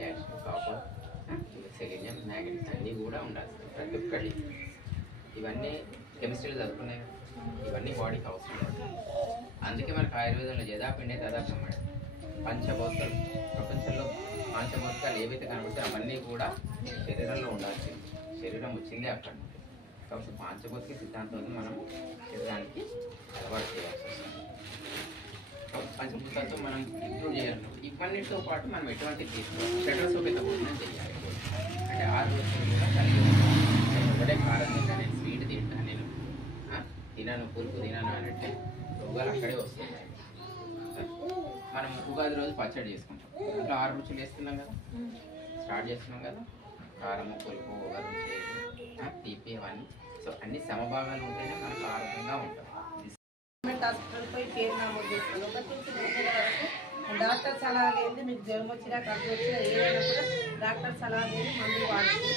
Calcium, copper, selenium, manganese అన్నీ కూడా ఉండాలి ప్రతి ఒక్కటి. ఇవన్నీ కెమిస్ట్రీలో చదువుకున్నాయి కదా, ఇవన్నీ బాడీకి అవసరం. అందుకే మనకు ఆయుర్వేదంలో యథాపిండే తదార్థం పంచభౌతికాలు, ప్రపంచంలో పంచభౌతికాలు ఏవైతే కనబడితే అవన్నీ కూడా శరీరంలో ఉండాల్సింది. శరీరం వచ్చిందే అక్కడ నుండి. కాబట్టి పంచభౌతిక సిద్ధాంతం మనం శరీరానికి అలవాటు చేయాల్సి వస్తుంది. పంచభూతాలతో మనం ఇంప్రూవ్ చేయాలి. ఇవన్నిటితో పాటు మనం ఎటువంటి తీసుకోవాలి, షడ్రసోపేత భోజనం చేయాలి. అంటే 6 రోజులు కూడా కలిగి ఉంటాం. నేను ఒకటే కారం తింటా, నేను స్వీట్ తింటా, నేను తినను, పురుగు తినను అంటే రోగాలు అక్కడే వస్తున్నాయి. మనం ఉగాది రోజు పచ్చడి చేసుకుంటాం, ఇంట్లో 6 రుచులు వేస్తున్నాం కదా, స్టార్ట్ చేస్తున్నాం కదా, కారము, పులుపు, ఉగాది, తీపి అవన్నీ. సో అన్ని సమభాగాలు ఉంటేనే మనకు ఆరోగ్యంగా ఉంటాం. హాస్పిటల్ పోయి పేరు నమోదు చేస్తాను. 1 నుంచి 3 నెలల వరకు డాక్టర్ సలహా లేని మీకు జ్వరం వచ్చినా, కడుపు వచ్చినా, ఏదైనా కూడా డాక్టర్ సలహా లేని మందులు వాడుతూ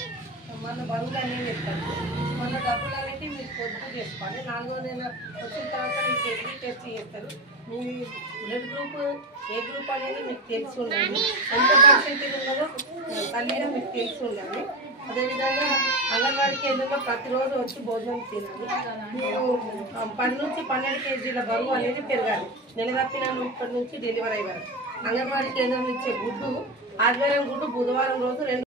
మన బరువులు అనేవి చెప్తారు. మన డబ్బులు అనేవి మీకు పొదుపు చేసుకోవాలి. 4వ నెల వచ్చిన తర్వాత మీకు ఎగ్రీ టెస్ట్ చేస్తారు. మీ బ్లడ్ గ్రూప్ ఏ గ్రూప్ అనేది మీకు తెలిసి ఉండాలి, ఎంత పర్సెంటేజ్ ఉన్నదో తల్లిగా మీకు తెలిసి ఉండాలి. అదేవిధంగా అంగన్వాడీ కేంద్రంలో ప్రతిరోజు వచ్చి భోజనం తినాలి. మీరు 10 నుంచి 12 కేజీల బరువు అనేది పెరగాలి. నెల తప్పినప్పటి నుంచి డెలివరీ అయ్యే వరకు. అంగన్వాడీ కేంద్రం ఇచ్చే గుడ్డు ఆదివారం గుడ్డు, బుధవారం రోజు 2